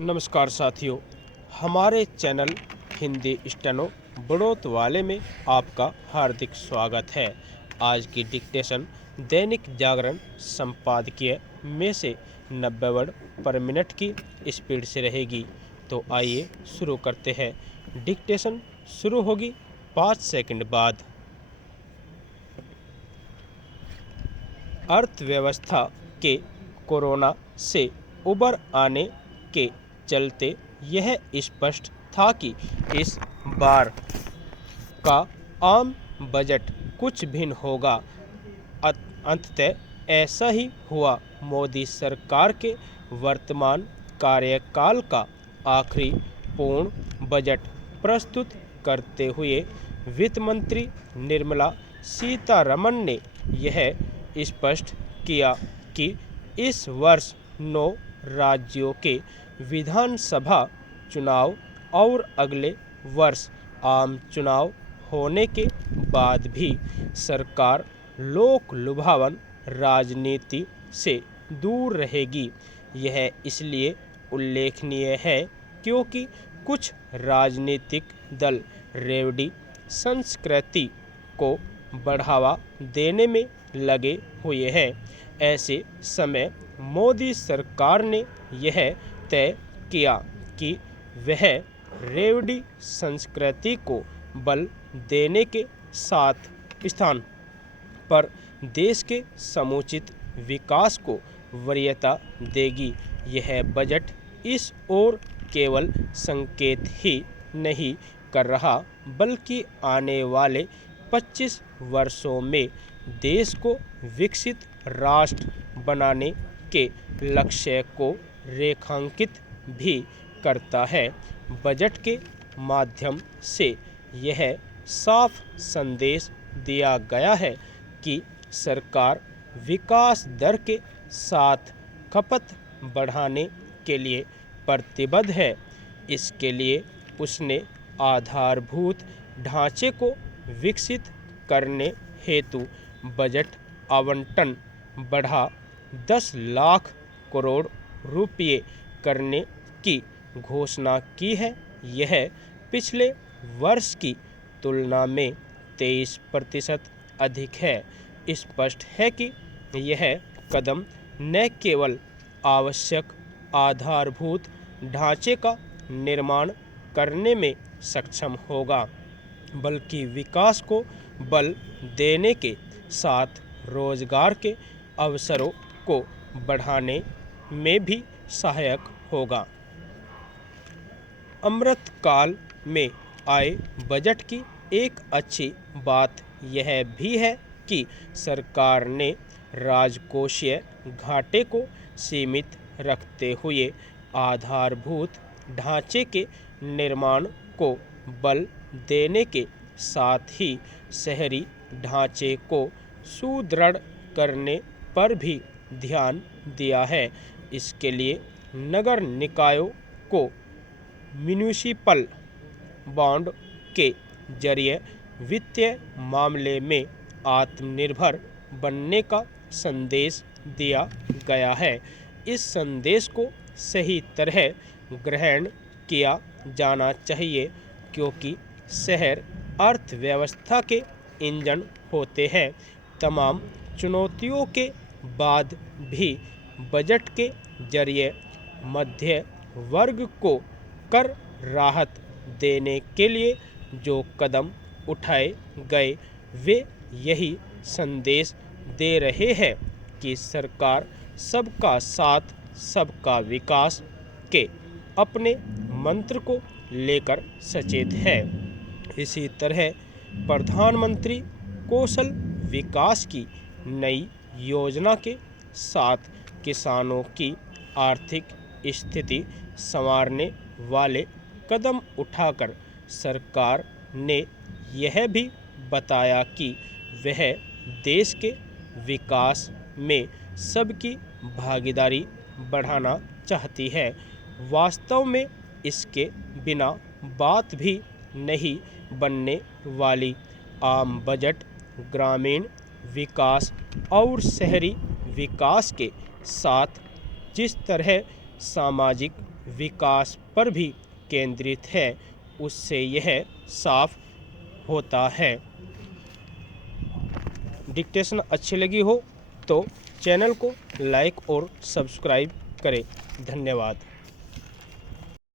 नमस्कार साथियों, हमारे चैनल हिंदी स्टेनो बढ़ोत वाले में आपका हार्दिक स्वागत है। आज की डिक्टेशन दैनिक जागरण संपादकीय में से 90 वर्ड पर मिनट की स्पीड से रहेगी। तो आइए शुरू करते हैं। डिक्टेशन शुरू होगी 5 सेकंड बाद। अर्थव्यवस्था के कोरोना से उबर आने के चलते यह स्पष्ट था कि इस बार का आम बजट कुछ भिन्न होगा। अंततः ऐसा ही हुआ। मोदी सरकार के वर्तमान कार्यकाल का आखिरी पूर्ण बजट प्रस्तुत करते हुए वित्त मंत्री निर्मला सीतारमण ने यह स्पष्ट किया कि इस वर्ष 9 राज्यों के विधानसभा चुनाव और अगले वर्ष आम चुनाव होने के बाद भी सरकार लोक लुभावन राजनीति से दूर रहेगी। यह इसलिए उल्लेखनीय है क्योंकि कुछ राजनीतिक दल रेवड़ी संस्कृति को बढ़ावा देने में लगे हुए हैं। ऐसे समय मोदी सरकार ने यह तय किया कि वह रेवड़ी संस्कृति को बल देने के साथ स्थान पर देश के समुचित विकास को वरीयता देगी। यह बजट इस ओर केवल संकेत ही नहीं कर रहा, बल्कि आने वाले 25 वर्षों में देश को विकसित राष्ट्र बनाने के लक्ष्य को रेखांकित भी करता है। बजट के माध्यम से यह साफ संदेश दिया गया है कि सरकार विकास दर के साथ खपत बढ़ाने के लिए प्रतिबद्ध है। इसके लिए उसने आधारभूत ढांचे को विकसित करने हेतु बजट आवंटन बढ़ा 10 लाख करोड़ रुपये करने की घोषणा की है। यह पिछले वर्ष की तुलना में 23% अधिक है। स्पष्ट है कि यह कदम न केवल आवश्यक आधारभूत ढांचे का निर्माण करने में सक्षम होगा, बल्कि विकास को बल देने के साथ रोजगार के अवसरों को बढ़ाने में भी सहायक होगा। अमृतकाल में आए बजट की एक अच्छी बात यह भी है कि सरकार ने राजकोषीय घाटे को सीमित रखते हुए आधारभूत ढांचे के निर्माण को बल देने के साथ ही शहरी ढांचे को सुदृढ़ करने पर भी ध्यान दिया है। इसके लिए नगर निकायों को म्युनिसिपल बॉन्ड के जरिए वित्तीय मामले में आत्मनिर्भर बनने का संदेश दिया गया है। इस संदेश को सही तरह ग्रहण किया जाना चाहिए, क्योंकि शहर अर्थव्यवस्था के इंजन होते हैं। तमाम चुनौतियों के बाद भी बजट के जरिए मध्य वर्ग को कर राहत देने के लिए जो कदम उठाए गए, वे यही संदेश दे रहे हैं कि सरकार सबका साथ सबका विकास के अपने मंत्र को लेकर सचेत है। इसी तरह प्रधानमंत्री कौशल विकास की नई योजना के साथ किसानों की आर्थिक स्थिति संवारने वाले कदम उठाकर सरकार ने यह भी बताया कि वह देश के विकास में सबकी भागीदारी बढ़ाना चाहती है। वास्तव में इसके बिना बात भी नहीं बनने वाली। आम बजट ग्रामीण विकास और शहरी विकास के साथ जिस तरह सामाजिक विकास पर भी केंद्रित है, उससे यह साफ होता है। डिक्टेशन अच्छी लगी हो तो चैनल को लाइक और सब्सक्राइब करें। धन्यवाद।